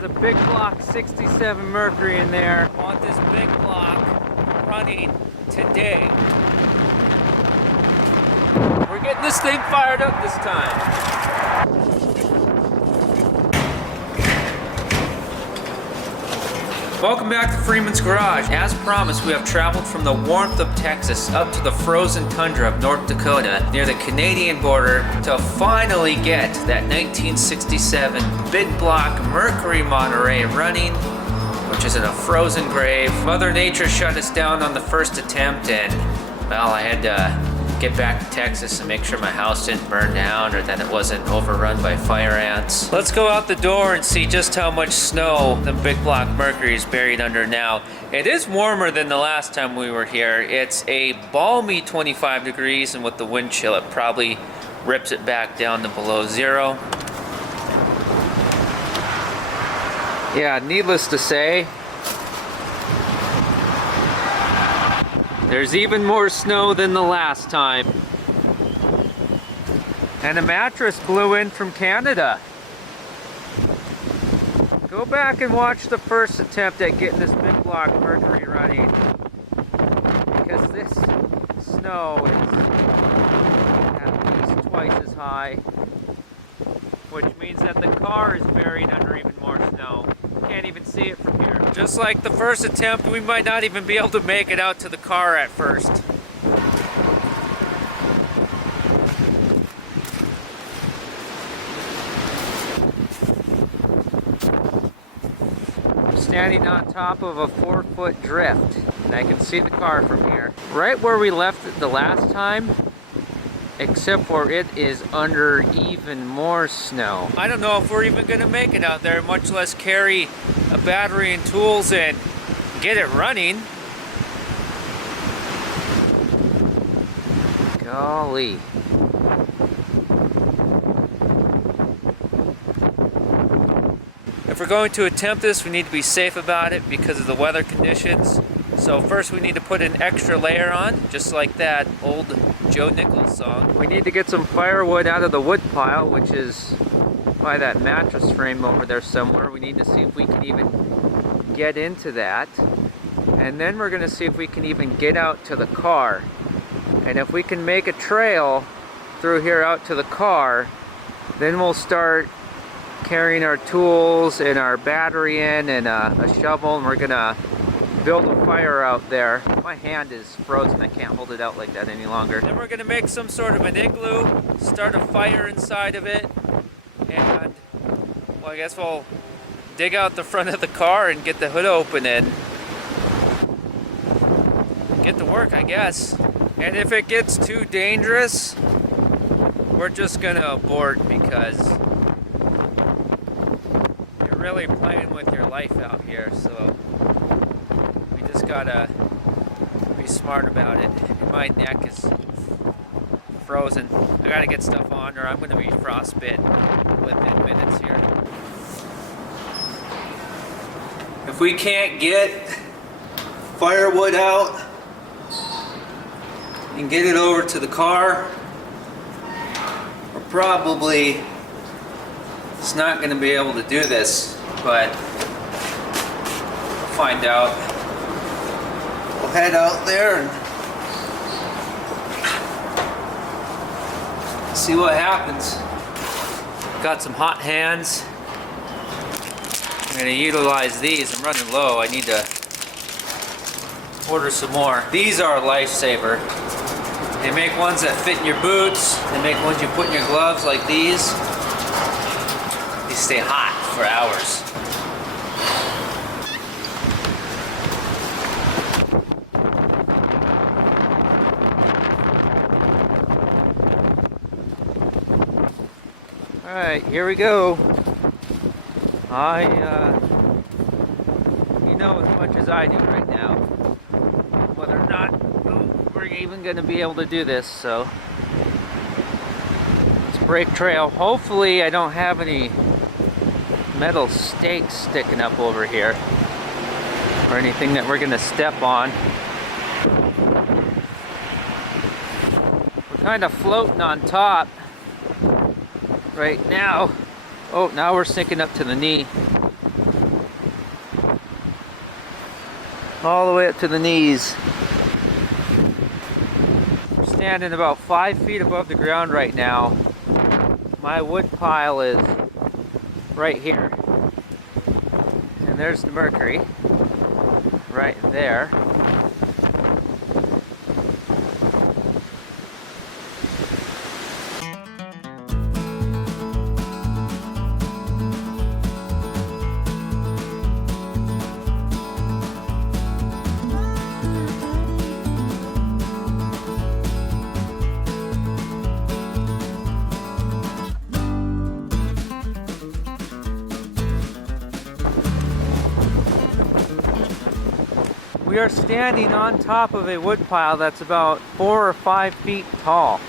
There's a big block 67 Mercury in there. I want this big block running today. We're getting this thing fired up this time. Welcome back to Freeman's Garage. As promised, we have traveled from the warmth of Texas up to the frozen tundra of North Dakota near the Canadian border to finally get that 1967 big block Mercury Monterey running, which is in a frozen grave. Mother Nature shut us down on the first attempt, and well, I had to get back to Texas and make sure my house didn't burn down or that it wasn't overrun by fire ants. Let's go out the door and see just how much snow the big block Mercury is buried under now. It is warmer than the last time we were here. It's a balmy 25 degrees, and with the wind chill it probably rips it back down to below zero. Yeah, needless to say, there's even more snow than the last time. And a mattress blew in from Canada. Go back and watch the first attempt at getting this big block Mercury running, because this snow is at least twice as high, which means that the car is buried under even more snow. Can't even see it from here. Just like the first attempt, we might not even be able to make it out to the car at first. I'm standing on top of a 4-foot drift, and I can see the car from here. Right where we left it the last time, except for it is under even more snow. I don't know if we're even gonna make it out there, much less carry a battery and tools and get it running. Golly. If we're going to attempt this, we need to be safe about it because of the weather conditions. So first we need to put an extra layer on, just like that old Joe Nichols song. We need to get some firewood out of the wood pile, which is by that mattress frame over there somewhere. We need to see if we can even get into that. And then we're gonna see if we can even get out to the car. And if we can make a trail through here out to the car, then we'll start carrying our tools and our battery in and a shovel, and we're gonna build a fire out there. My hand is frozen, I can't hold it out like that any longer. Then we're gonna make some sort of an igloo, start a fire inside of it, and well, I guess we'll dig out the front of the car and get the hood open and get to work, I guess. And if it gets too dangerous, we're just gonna abort, because you're really playing with your life out here, so just gotta be smart about it. My neck is frozen. I gotta get stuff on or I'm gonna be frostbitten within minutes here. If we can't get firewood out and get it over to the car, we're probably just not gonna be able to do this, but we'll find out. We'll head out there and see what happens. Got some hot hands. I'm gonna utilize these. I'm running low. I need to order some more. These are a lifesaver. They make ones that fit in your boots. They make ones you put in your gloves like these. These stay hot for hours. Alright, here we go. You know as much as I do right now, whether or not we're even going to be able to do this, so let's break trail. Hopefully I don't have any metal stakes sticking up over here, or anything that we're going to step on. We're kind of floating on top right now. Oh, now we're sinking up to the knee. all the way up to the knees. We're standing about 5 feet above the ground right now. My wood pile is right here. And there's the mercury right there. We are standing on top of a wood pile that's about 4 or 5 feet tall.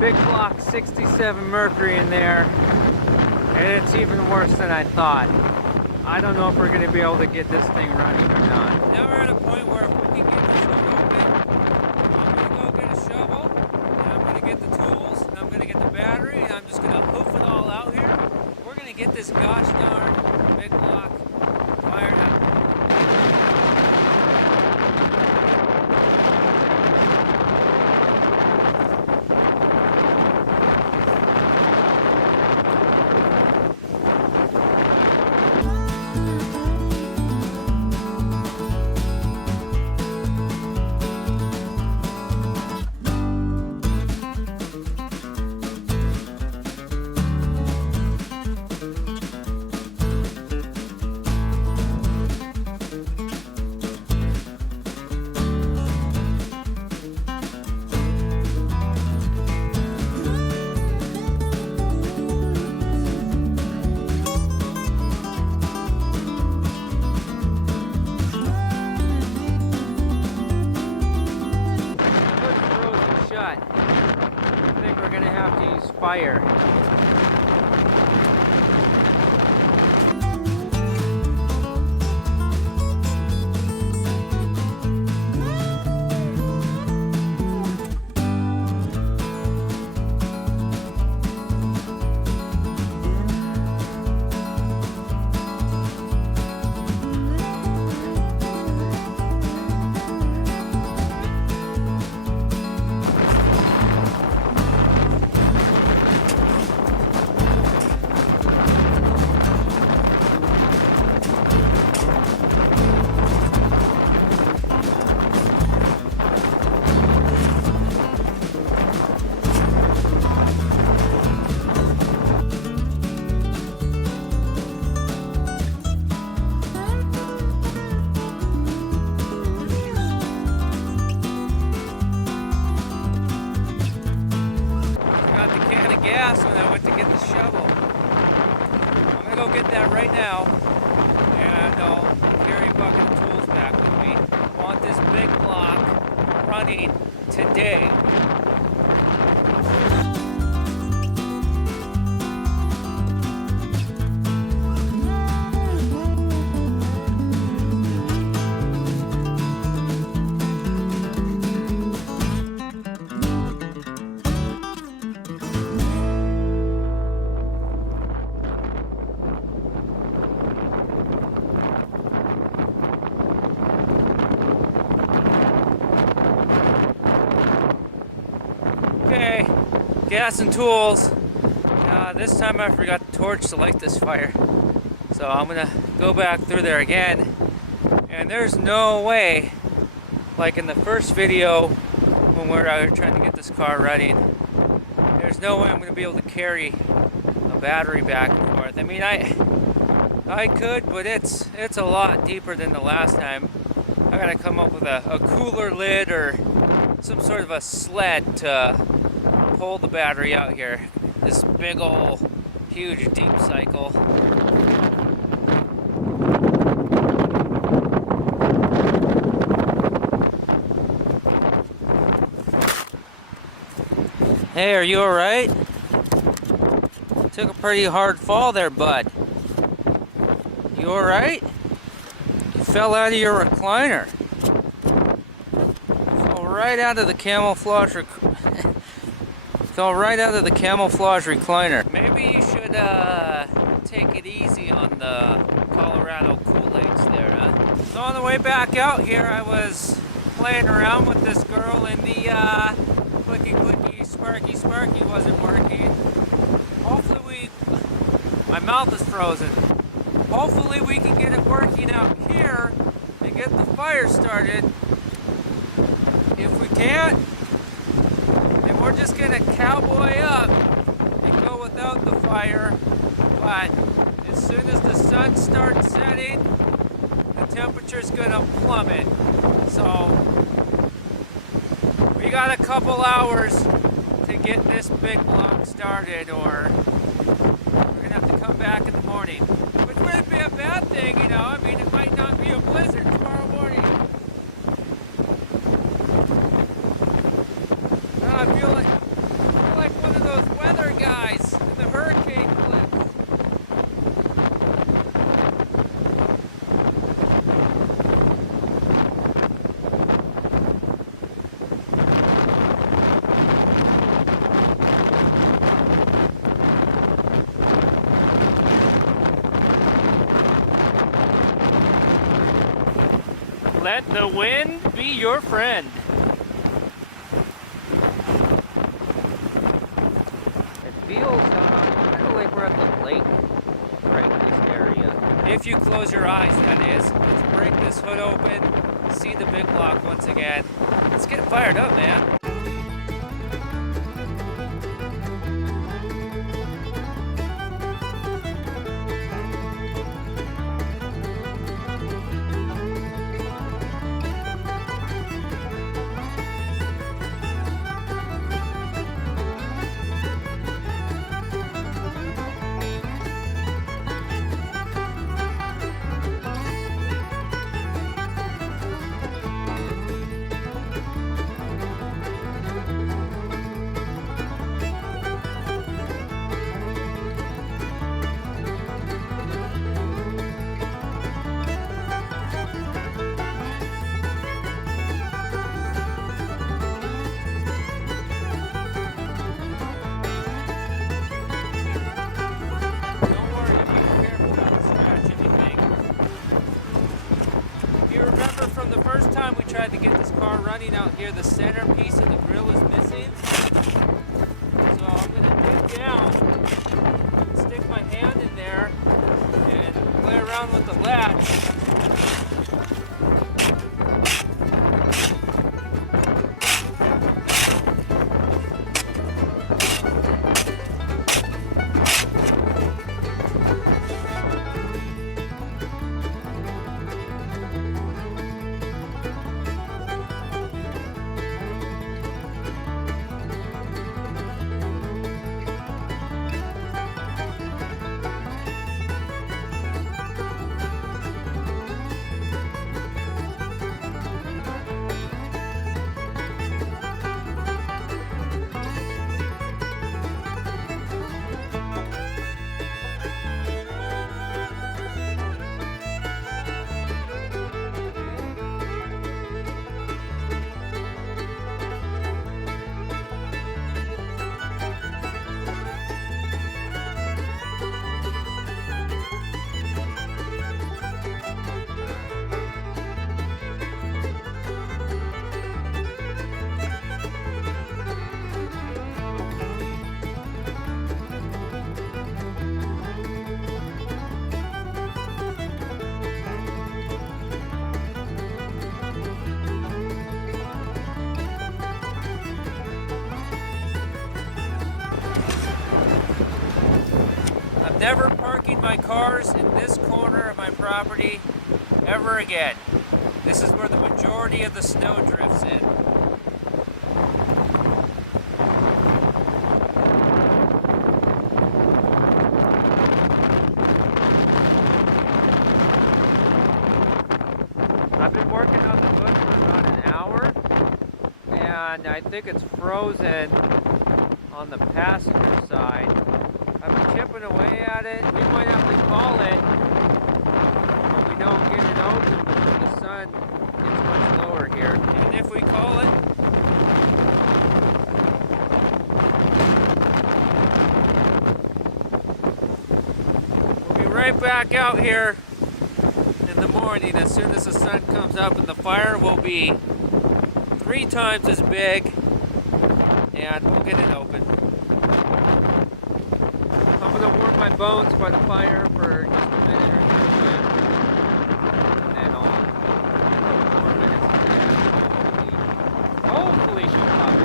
Big block 67 mercury in there, and it's even worse than I thought. I don't know if we're going to be able to get this thing running or not. Now we're at a point where if we can get this one open, I'm going to go get a shovel, and I'm going to get the tools, and I'm going to get the battery, and I'm just going to hoof it all out here. We're going to get this gosh darn big block fired up. I think we're gonna have to use fire. Gas when I went to get the shovel. I'm gonna go get that right now, and I'll carry a bucket of tools back with me. I want this big block running today. Okay, gas and tools. This time I forgot the torch to light this fire. So I'm gonna go back through there again. And there's no way, like in the first video when we were out here trying to get this car running, there's no way I'm going to be able to carry a battery back and forth. I mean, I could, but it's a lot deeper than the last time. I gotta come up with a cooler lid or some sort of a sled to pull the battery out here. This big old, huge, deep cycle. Hey, are you alright? Took a pretty hard fall there, bud. You alright? You fell out of your recliner. Fell right out of the camouflage recliner. Maybe you should take it easy on the Colorado Kool-Aids there, huh? So on the way back out here, I was playing around with this girl in the clicky clicky sparky wasn't working. Hopefully my mouth is frozen. Hopefully we can get it working out here and get the fire started. If we can't, then we're just gonna cowboy up and go without the fire. But as soon as the sun starts setting, the temperature's gonna plummet. So we got a couple hours to get this big block started, or we're gonna have to come back in the morning. Which wouldn't be a bad thing, you know. I mean, it might not be a blizzard tomorrow morning. I feel like one of those weather guys in the hurricane clips. Let the wind be your friend. It feels kind of like we're at the lake right in this area. If you close your eyes, that is. Let's break this hood open, see the big block once again. Let's get it fired up, man. From the first time we tried to get this car running out here, the centerpiece of the grill is missing. So I'm going to dig down, stick my hand in there, and play around with the latch. never parking my cars in this corner of my property ever again. This is where the majority of the snow drifts in. I've been working on the hood for about an hour, and I think it's frozen on the passenger side. I've been chipping away at it. We might have to call it when we don't get it open before the sun gets much lower here. And if we call it, we'll be right back out here in the morning as soon as the sun comes up, and the fire will be 3 times as big, and we'll get it open. I'm going to warm my bones by the fire for just a minute or two, and then I'll a couple more minutes, and hopefully she'll pop it.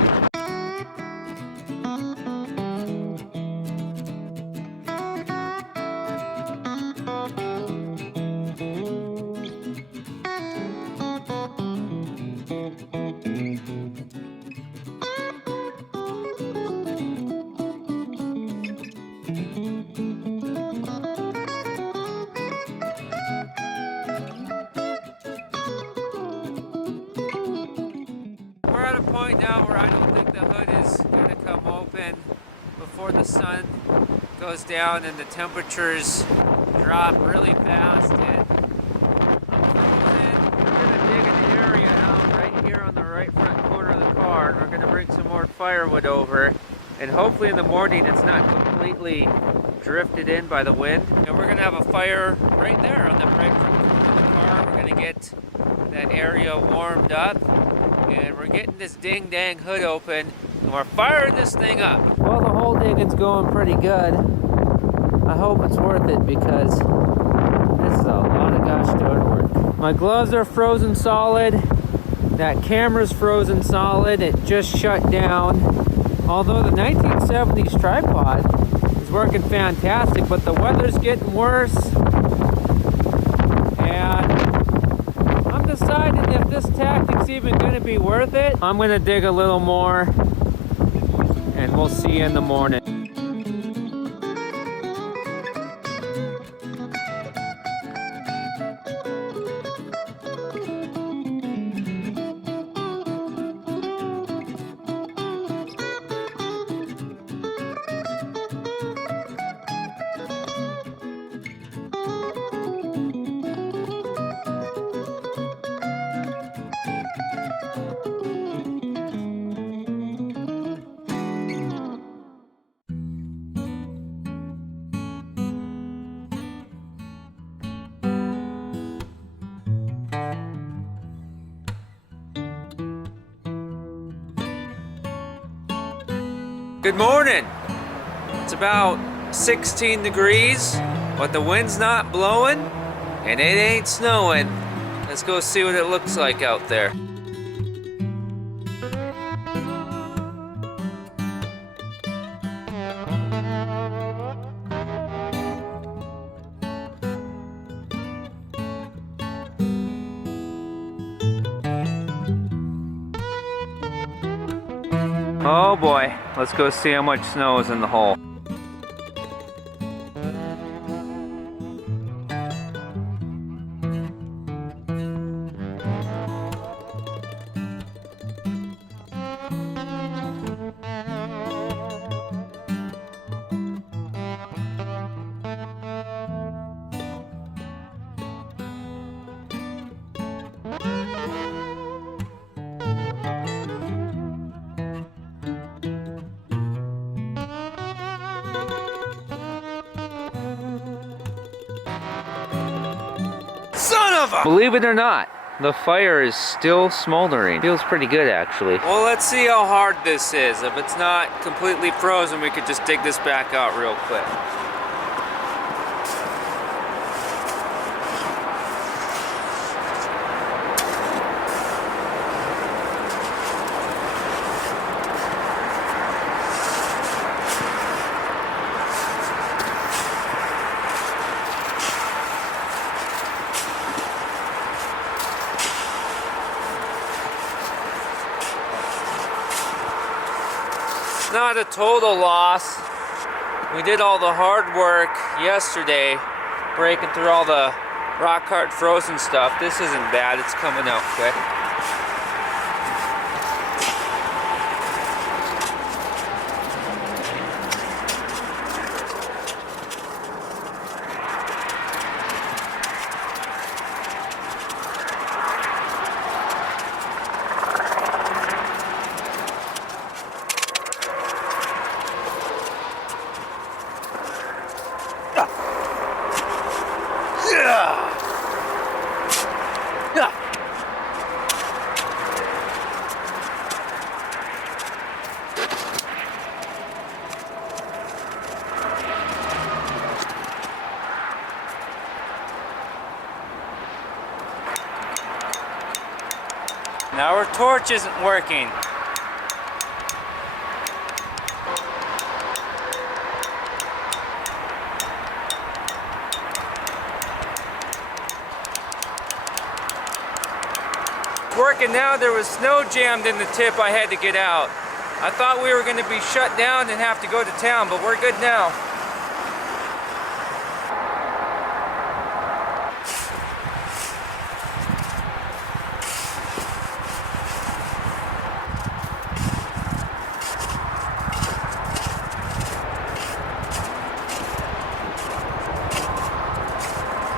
We're at a point now where I don't think the hood is going to come open before the sun goes down and the temperatures drop really fast, and I'm frozen. We're going to dig an area out right here on the right front corner of the car, and we're going to bring some more firewood over, and hopefully in the morning it's not completely drifted in by the wind. And we're going to have a fire right there on the right front corner of the car. We're going to get that area warmed up, and we're getting this ding-dang hood open, and we're firing this thing up. Well, the whole digging's going pretty good. I hope it's worth it, because this is a lot of gosh darn work. My gloves are frozen solid. That camera's frozen solid. It just shut down. Although the 1970s tripod is working fantastic, but the weather's getting worse. And I'm deciding if this tactic's even going to be worth it. I'm going to dig a little more, and we'll see you in the morning. Good morning. It's about 16 degrees, but the wind's not blowing and it ain't snowing. Let's go see what it looks like out there. Oh boy, let's go see how much snow is in the hole. Son of a... Believe it or not, the fire is still smoldering. Feels pretty good, actually. Well, let's see how hard this is. If it's not completely frozen, we could just dig this back out real quick. It's not a total loss. We did all the hard work yesterday, breaking through all the rock hard frozen stuff. This isn't bad, it's coming out quick. Now our torch isn't working. Working now. There was snow jammed in the tip I had to get out. I thought we were going to be shut down and have to go to town, but we're good now.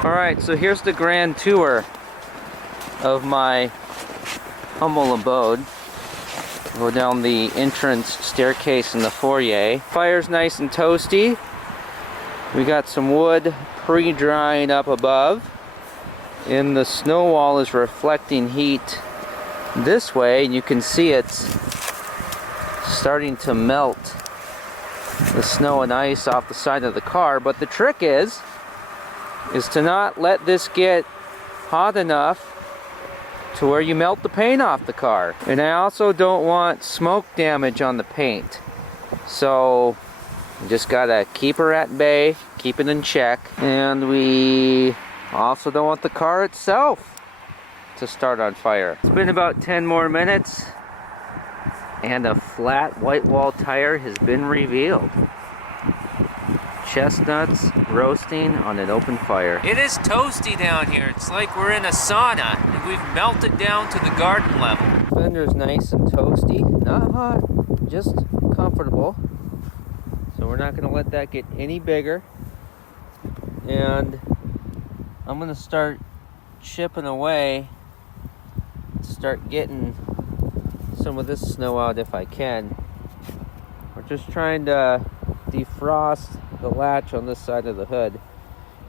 Alright, so here's the grand tour of my humble abode. Go down the entrance staircase in the foyer. Fire's nice and toasty. We got some wood pre-drying up above. And the snow wall is reflecting heat this way, and you can see it's starting to melt the snow and ice off the side of the car. But the trick is to not let this get hot enough to where you melt the paint off the car. And I also don't want smoke damage on the paint. So you just gotta keep her at bay, keep it in check. And we also don't want the car itself to start on fire. It's been about 10 more minutes and a flat white wall tire has been revealed. Chestnuts roasting on an open fire. It is toasty down here. It's like we're in a sauna and we've melted down to the garden level. Fender's nice and toasty, not hot, just comfortable. So we're not going to let that get any bigger. And I'm going to start chipping away, start getting some of this snow out if I can. We're just trying to defrost the latch on this side of the hood,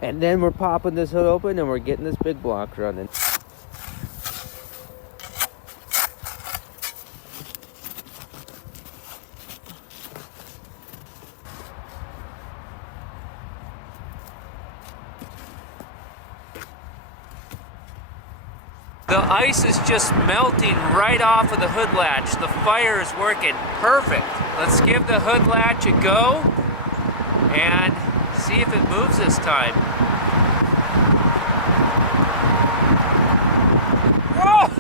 and then we're popping this hood open and we're getting this big block running. The ice is just melting right off of the hood latch. The fire is working perfect. Let's give the hood latch a go and see if it moves this time. Whoa!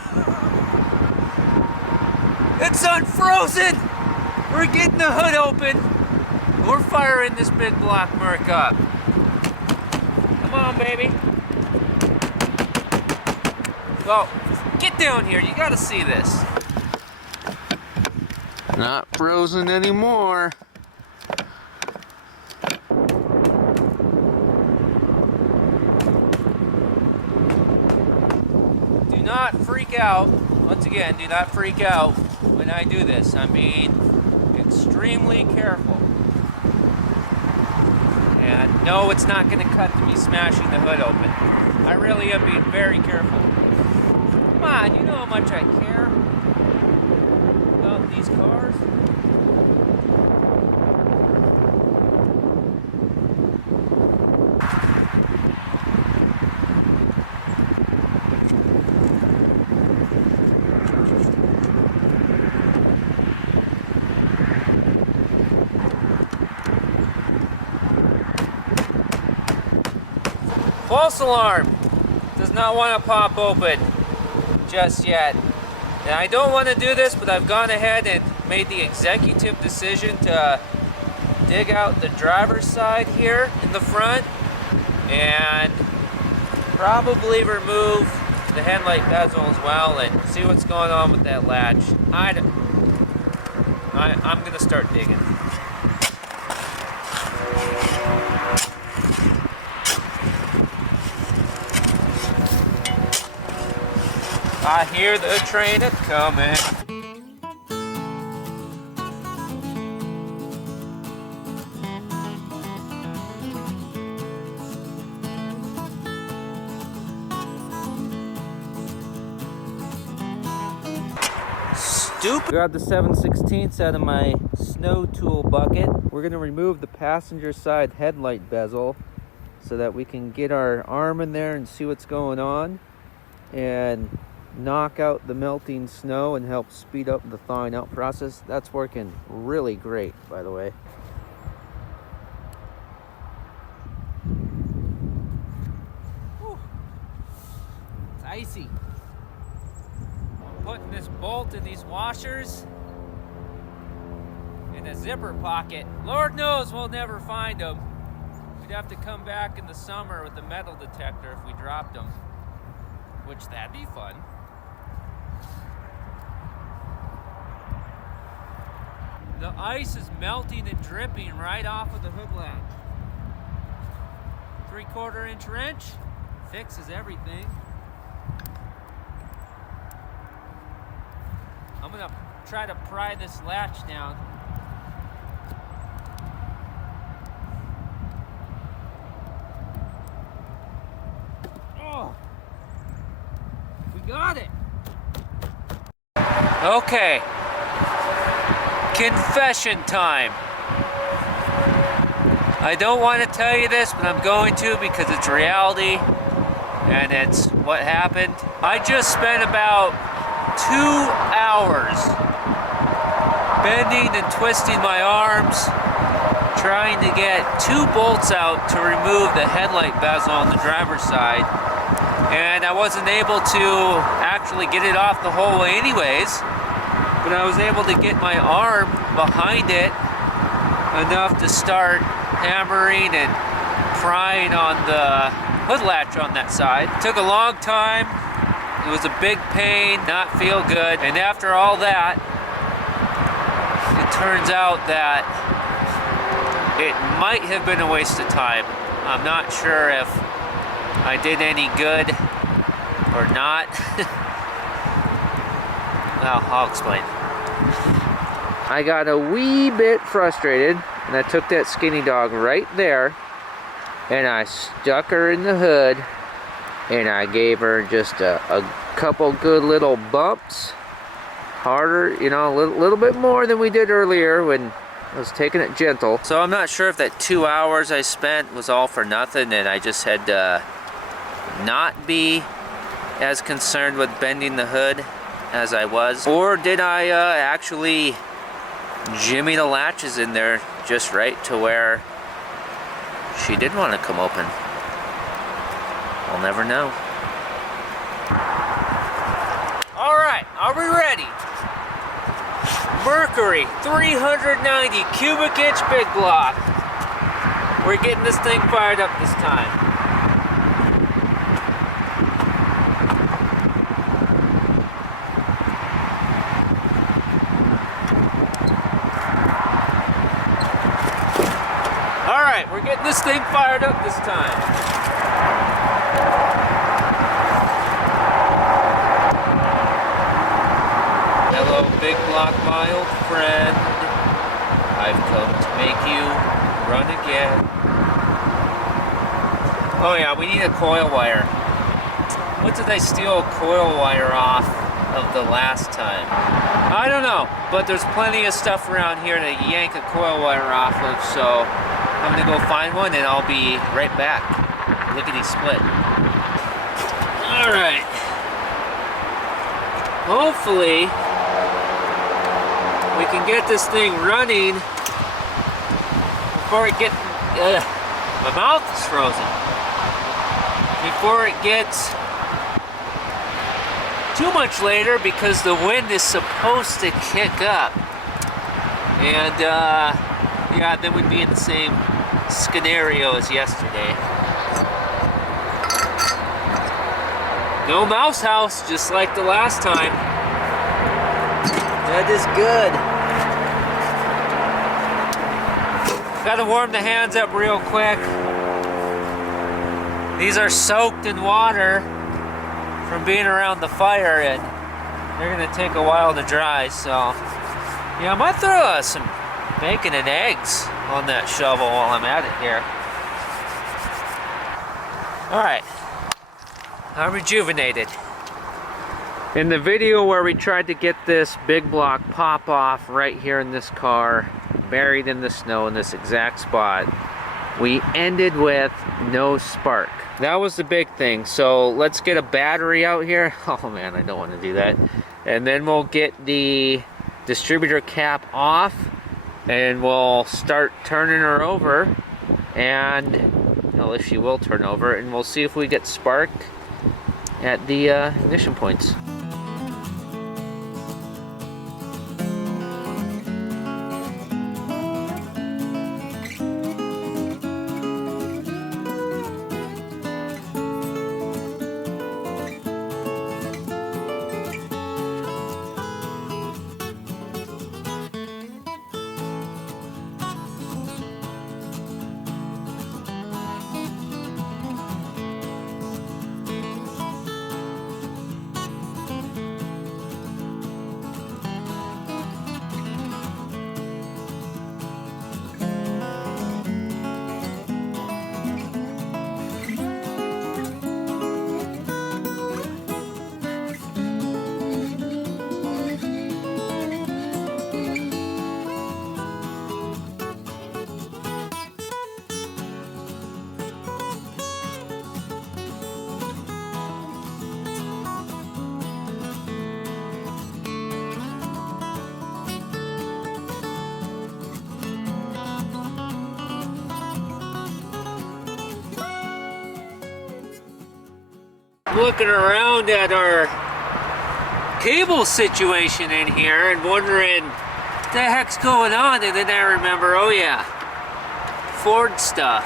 It's unfrozen! We're getting the hood open. We're firing this big block Merc up. Come on, baby. Go. Get down here. You gotta see this. Not frozen anymore. Do not freak out. Once again, do not freak out when I do this. I'm being extremely careful. And no, it's not going to cut to me smashing the hood open. I really am being very careful. Come on, you know how much I care about these cars. False alarm does not want to pop open just yet. And I don't want to do this, but I've gone ahead and made the executive decision to dig out the driver's side here in the front and probably remove the headlight bezel as well and see what's going on with that latch. I'm gonna start digging. I hear the train a-coming. Stupid. Grab the 7/16 out of my snow tool bucket. We're gonna remove the passenger side headlight bezel so that we can get our arm in there and see what's going on and knock out the melting snow and help speed up the thawing out process. That's working really great, by the way. Whew. It's icy. Putting this bolt in these washers in a zipper pocket. Lord knows we'll never find them. We'd have to come back in the summer with a metal detector if we dropped them, which that'd be fun. The ice is melting and dripping right off of the hood latch. 3/4 inch wrench fixes everything. I'm gonna try to pry this latch down. Oh, we got it. Okay. Confession time. I don't want to tell you this, but I'm going to because it's reality and it's what happened. I just spent about 2 hours bending and twisting my arms trying to get 2 bolts out to remove the headlight bezel on the driver's side, and I wasn't able to actually get it off the whole way anyways. But I was able to get my arm behind it enough to start hammering and prying on the hood latch on that side. It took a long time. It was a big pain, not feel good. And after all that, it turns out that it might have been a waste of time. I'm not sure if I did any good or not. Well, I'll explain. I got a wee bit frustrated, and I took that skinny dog right there, and I stuck her in the hood, and I gave her just a couple good little bumps. Harder, you know, a little bit more than we did earlier when I was taking it gentle. So I'm not sure if that 2 hours I spent was all for nothing, and I just had to not be as concerned with bending the hood as I was, or did I actually jimmy the latches in there just right to where she did want to come open? We'll never know. All right, are we ready? Mercury 390 cubic inch big block. We're getting this thing fired up this time. We're getting this thing fired up this time. Hello, big block, my old friend. I've come to make you run again. Oh yeah, we need a coil wire. What did I steal a coil wire off of the last time? I don't know, but there's plenty of stuff around here to yank a coil wire off of, so I'm gonna go find one and I'll be right back. Lickety split. Alright. Hopefully, we can get this thing running before it gets... my mouth is frozen. Before it gets too much later, because the wind is supposed to kick up And yeah, then we'd be in the same scenario as yesterday. No mouse house, just like the last time. That is good. Gotta warm the hands up real quick. These are soaked in water from being around the fire, and they're gonna take a while to dry, so yeah, I might throw some bacon and eggs on that shovel while I'm at it here. Alright, I'm rejuvenated. In the video where we tried to get this big block pop off right here in this car, buried in the snow in this exact spot, we ended with no spark. That was the big thing. So let's get a battery out here. Oh man, I don't want to do that. And then we'll get the distributor cap off and we'll start turning her over, and well, if she will turn over, and we'll see if we get spark at the ignition points. Looking around at our cable situation in here and wondering what the heck's going on, and then I remember, oh yeah, Ford stuff.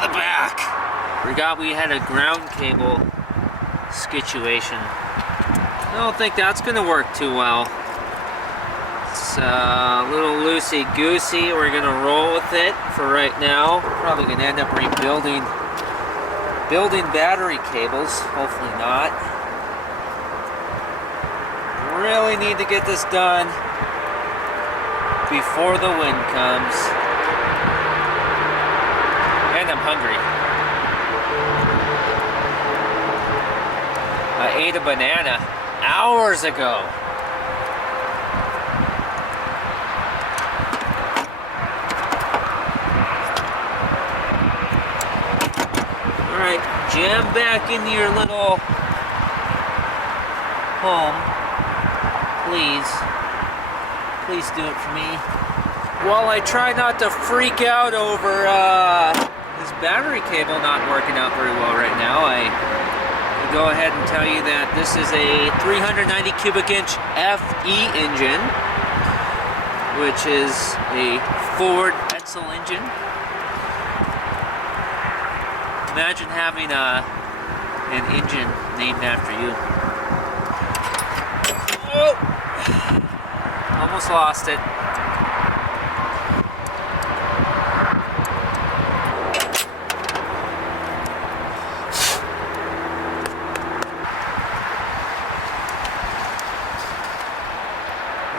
The back. Forgot we had a ground cable situation. I don't think that's going to work too well. It's a little loosey-goosey. We're going to roll with it for right now. Probably going to end up rebuilding battery cables. Hopefully not. Really need to get this done before the wind comes. And I'm hungry. I ate a banana hours ago. Alright, jam back into your little home. Please. Please do it for me. While I try not to freak out over this battery cable not working out very well right now, I go ahead and tell you that this is a 390 cubic inch FE engine, which is a Ford Edsel engine. Imagine having an engine named after you. Oh! Almost lost it.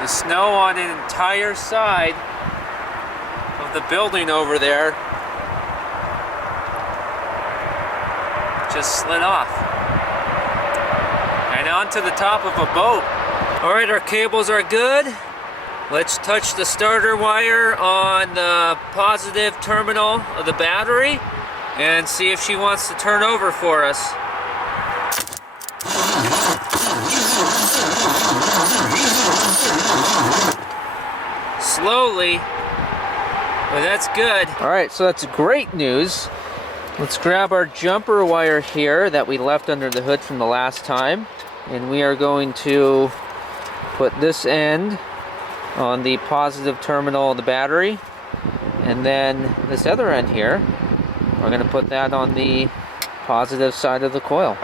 The snow on an entire side of the building over there just slid off. And onto the top of a boat. Alright, our cables are good. Let's touch the starter wire on the positive terminal of the battery and see if she wants to turn over for us. Slowly, Well, that's good. All right, so that's great news. Let's grab our jumper wire here that we left under the hood from the last time. And we are going to put this end on the positive terminal of the battery. And then this other end here, we're going to put that on the positive side of the coil.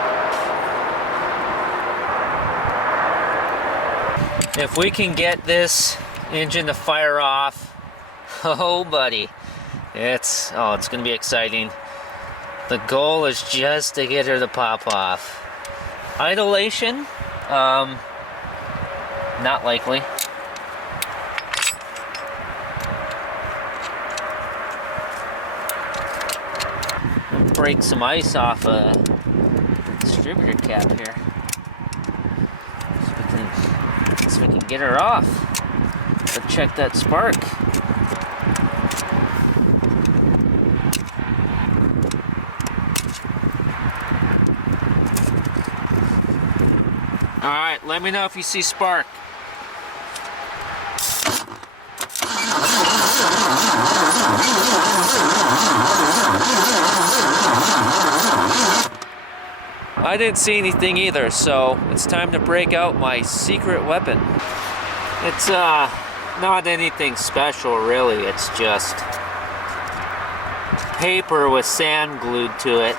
If we can get this engine to fire off, oh buddy, it's going to be exciting. The goal is just to get her to pop off. Idlation, not likely. Break some ice off a distributor cap here, so we can get her off. But check that spark. All right, let me know if you see spark. I didn't see anything either, so it's time to break out my secret weapon. It's not anything special really, it's just paper with sand glued to it.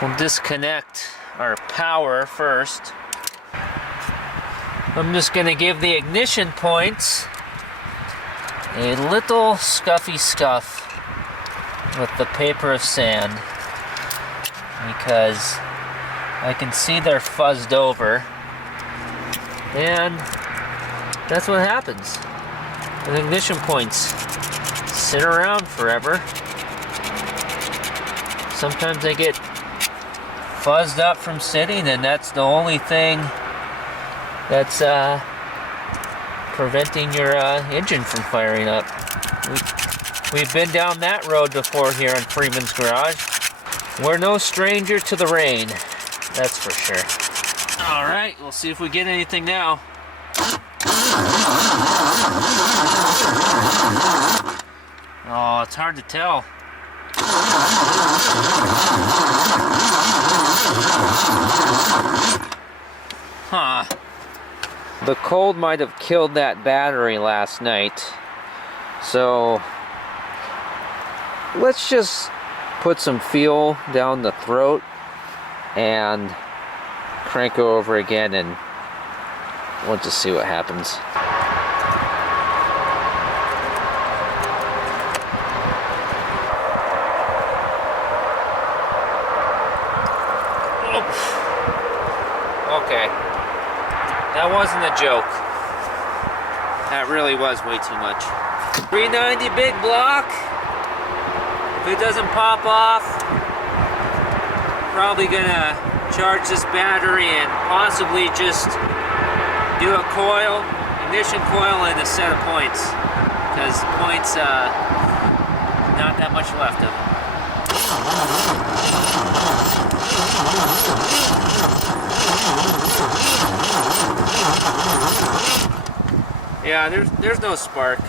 We'll disconnect our power first. I'm just gonna give the ignition points a little scuffy scuff with the paper of sand, because I can see they're fuzzed over, and that's what happens with ignition points. Sit around forever. Sometimes they get fuzzed up from sitting, and that's the only thing that's preventing your engine from firing up. We've been down that road before here in Freeman's Garage. We're no stranger to the rain, that's for sure. All right, we'll see if we get anything now. Oh, it's hard to tell. Huh. The cold might have killed that battery last night, so let's just put some fuel down the throat and crank her over again, and we'll just see what happens. Okay, that wasn't a joke. That really was way too much. 390 big block. If it doesn't pop off, probably gonna charge this battery and possibly just do a coil, ignition coil, and a set of points, because points, not that much left of them. Yeah, there's no spark.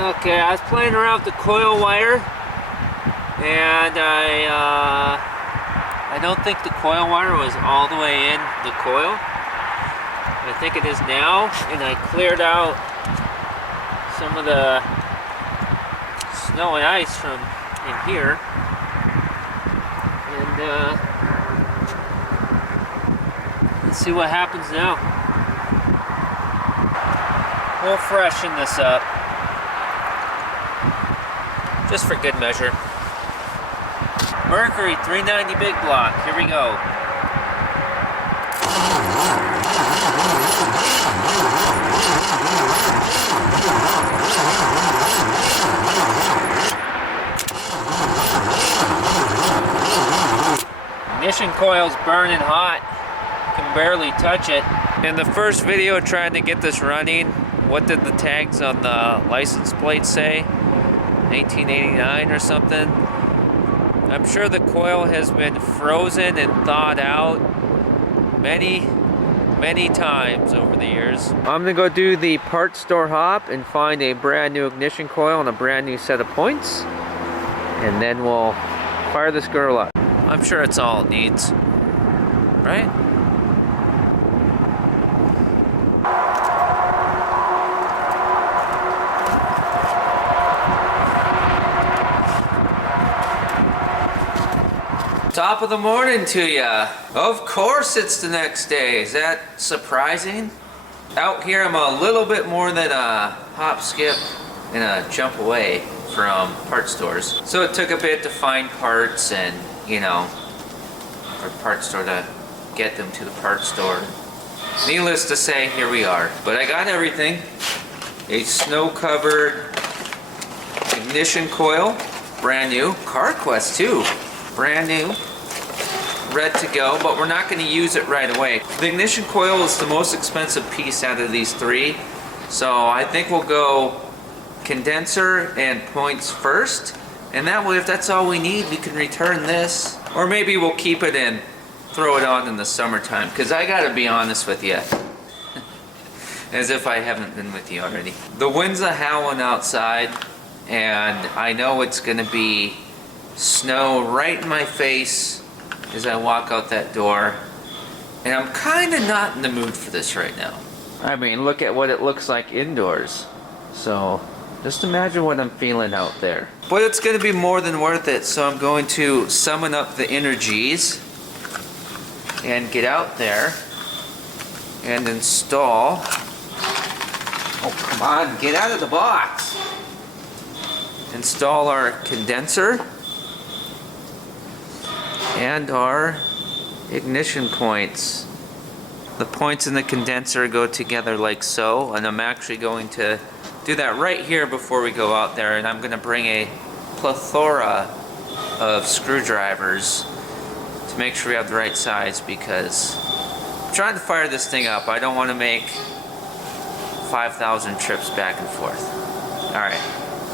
Okay, I was playing around with the coil wire, and I don't think the coil wire was all the way in the coil. I think it is now, and I cleared out some of the snow and ice from in here, and let's see what happens now. We'll freshen this up, just for good measure. Mercury 390 big block, here we go. Ignition coil's burning hot, you can barely touch it. In the first video trying to get this running, what did the tags on the license plate say? 1989 or something? I'm sure the coil has been frozen and thawed out many many times over the years. I'm gonna go do the parts store hop and find a brand new ignition coil and a brand new set of points. And then we'll fire this girl up. I'm sure it's all it needs, right? Top of the morning to ya. Of course it's the next day. Is that surprising? Out here I'm a little bit more than a hop, skip, and a jump away from parts stores. So it took a bit to find parts and, you know, for the parts store to get them to the parts store. Needless to say, here we are. But I got everything. A snow-covered ignition coil, brand new. CarQuest too, brand new. Ready to go, but we're not going to use it right away. The ignition coil is the most expensive piece out of these three. So I think we'll go condenser and points first. And that way, if that's all we need, we can return this. Or maybe we'll keep it and throw it on in the summertime. Because I gotta be honest with you. As if I haven't been with you already. The wind's a howling outside. And I know it's gonna be snow right in my face as I walk out that door. And I'm kind of not in the mood for this right now. I mean, look at what it looks like indoors. So, just imagine what I'm feeling out there. But it's going to be more than worth it, so I'm going to summon up the energies and get out there and install. Oh, come on, get out of the box. Install our condenser and our ignition points. The points in the condenser go together like so, and I'm actually going to do that right here before we go out there, and I'm going to bring a plethora of screwdrivers to make sure we have the right size, because I'm trying to fire this thing up. I don't want to make 5,000 trips back and forth. Alright,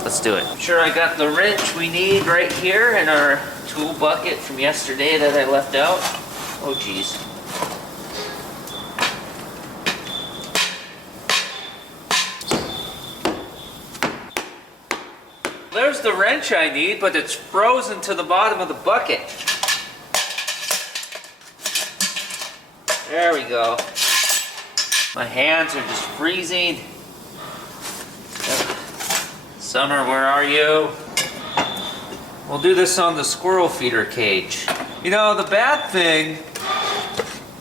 let's do it. I'm sure I got the wrench we need right here in our tool bucket from yesterday that I left out. Oh geez. There's the wrench I need, but it's frozen to the bottom of the bucket. There we go. My hands are just freezing. Summer, where are you? We'll do this on the squirrel feeder cage. You know, the bad thing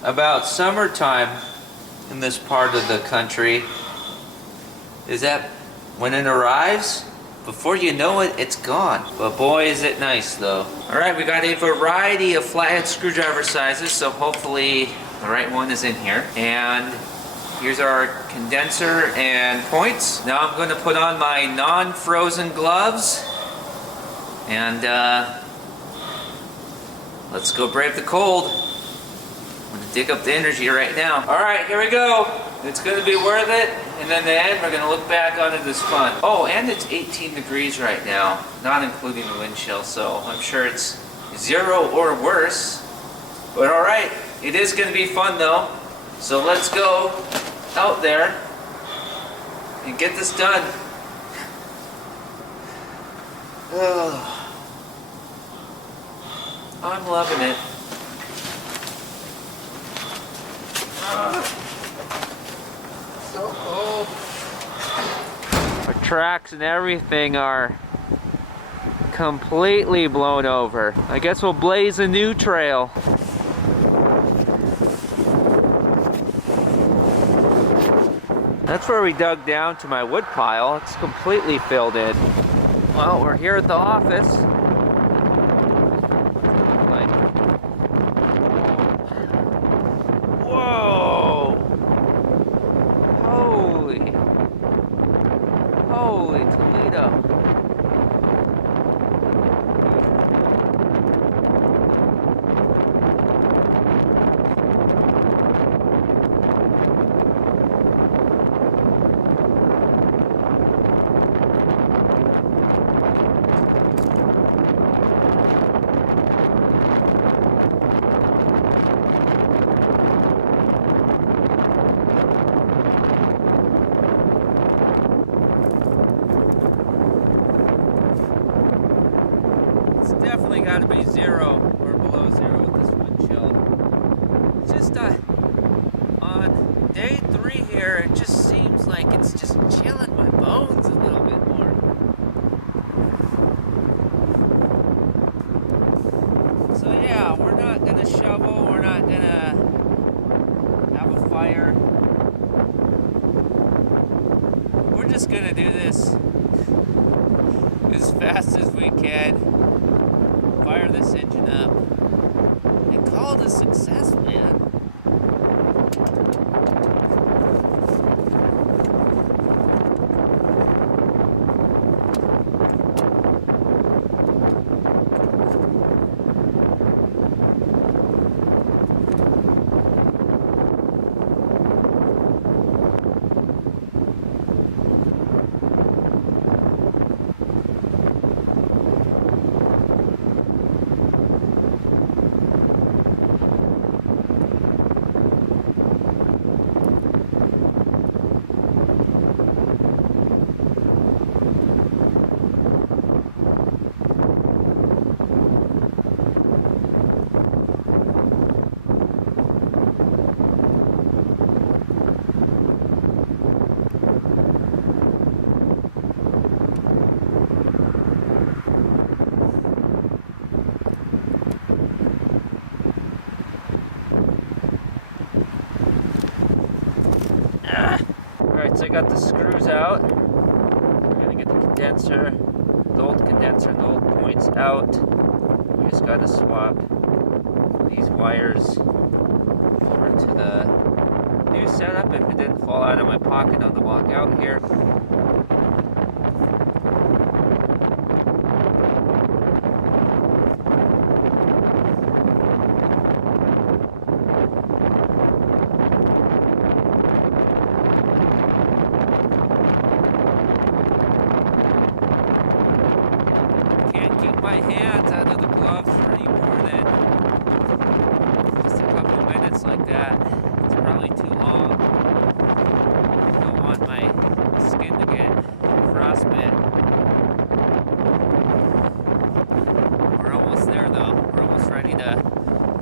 about summertime in this part of the country is that when it arrives, before you know it, it's gone. But boy, is it nice though. All right, we got a variety of flathead screwdriver sizes, so hopefully the right one is in here. And here's our condenser and points. Now I'm going to put on my non-frozen gloves. And let's go brave the cold. I'm going to dig up the energy right now. Alright, here we go. It's going to be worth it. And then the end, we're going to look back on it as fun. Oh, and it's 18 degrees right now, not including the wind chill. So I'm sure it's 0 or worse. But alright, it is going to be fun though. So let's go out there and get this done. Oh, I'm loving it. So cold. Our tracks and everything are completely blown over. I guess we'll blaze a new trail. That's where we dug down to my wood pile. It's completely filled in. Well, we're here at the office. Whoa! Holy Toledo. gotta be 0 or below 0 with this wind chill. It's just on day 3 here, it just seems like it's just chilling my bones a little bit more. So yeah, we're not gonna shovel, we're not gonna have a fire. We're just gonna do this as fast as we can, fire this engine up, and call it a success, man. Alright, so I got the screws out. We're gonna get the condenser, the old condenser, the old points out. We just gotta swap these wires over to the new setup if it didn't fall out of my pocket on the walk out here. My hands out of the gloves for any more than just a couple minutes like that. It's probably too long. I don't want my skin to get frostbitten. We're almost there though. We're almost ready to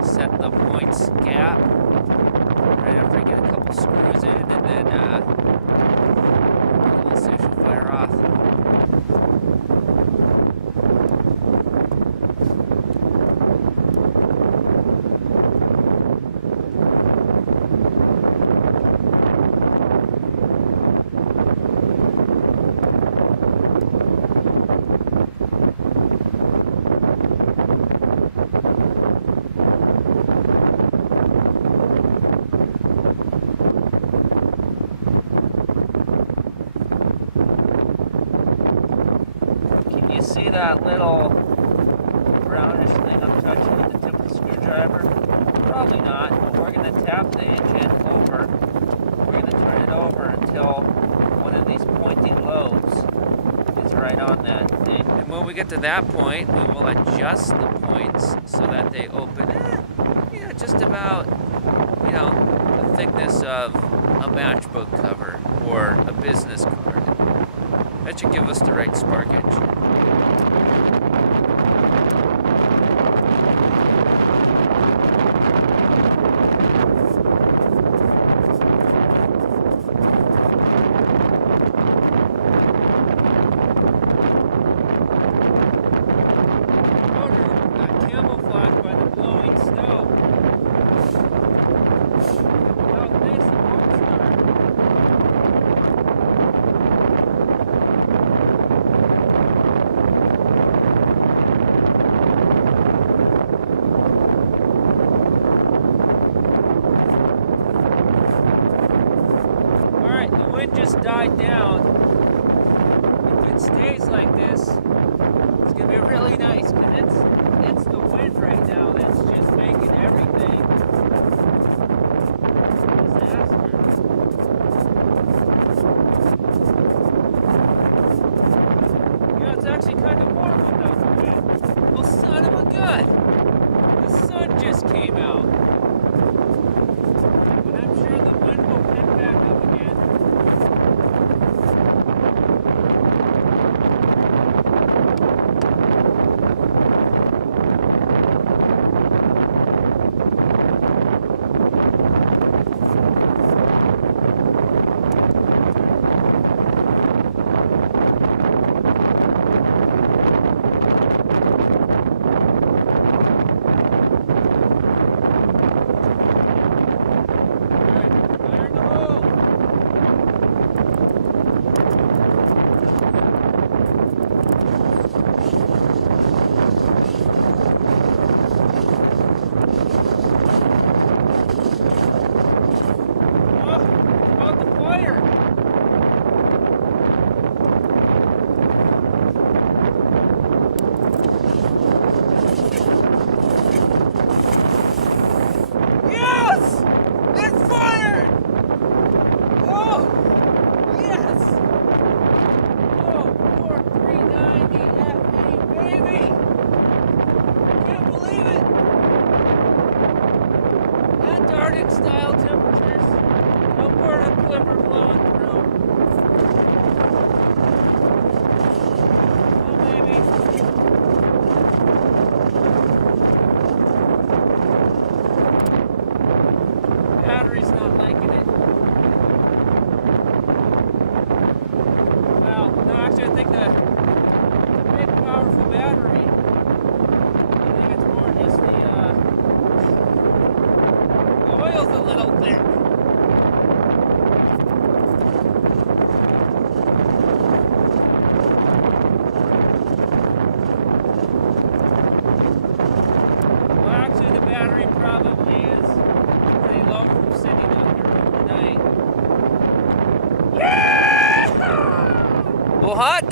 set the points gap. Right after I get a couple screws in, and then we'll see if she'll fire off. See that little brownish thing I'm touching with the tip of the screwdriver? Probably not, but we're going to tap the engine over. We're going to turn it over until one of these pointing lobes is right on that thing. And when we get to that point, we will adjust the points so that they open, just about, the thickness of a matchbook cover or a business card. That should give us the right sparkage. Just died down. If it stays like this, it's gonna be really nice because it's the wind right now that's just making everything a disaster. It's actually kind of warm without the wind. Well, son of a gun, the sun just came out. But I'm sure the wind will pick back up again.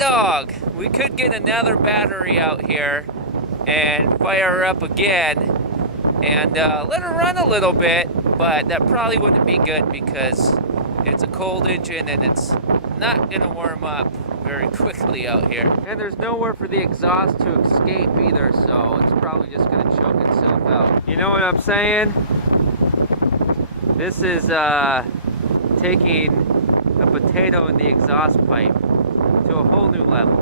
dog. We could get another battery out here and fire her up again and let her run a little bit, but that probably wouldn't be good because it's a cold engine and it's not gonna warm up very quickly out here. And there's nowhere for the exhaust to escape either, so it's probably just gonna choke itself out. You know what I'm saying? This is taking a potato in the exhaust pipe to a whole new level.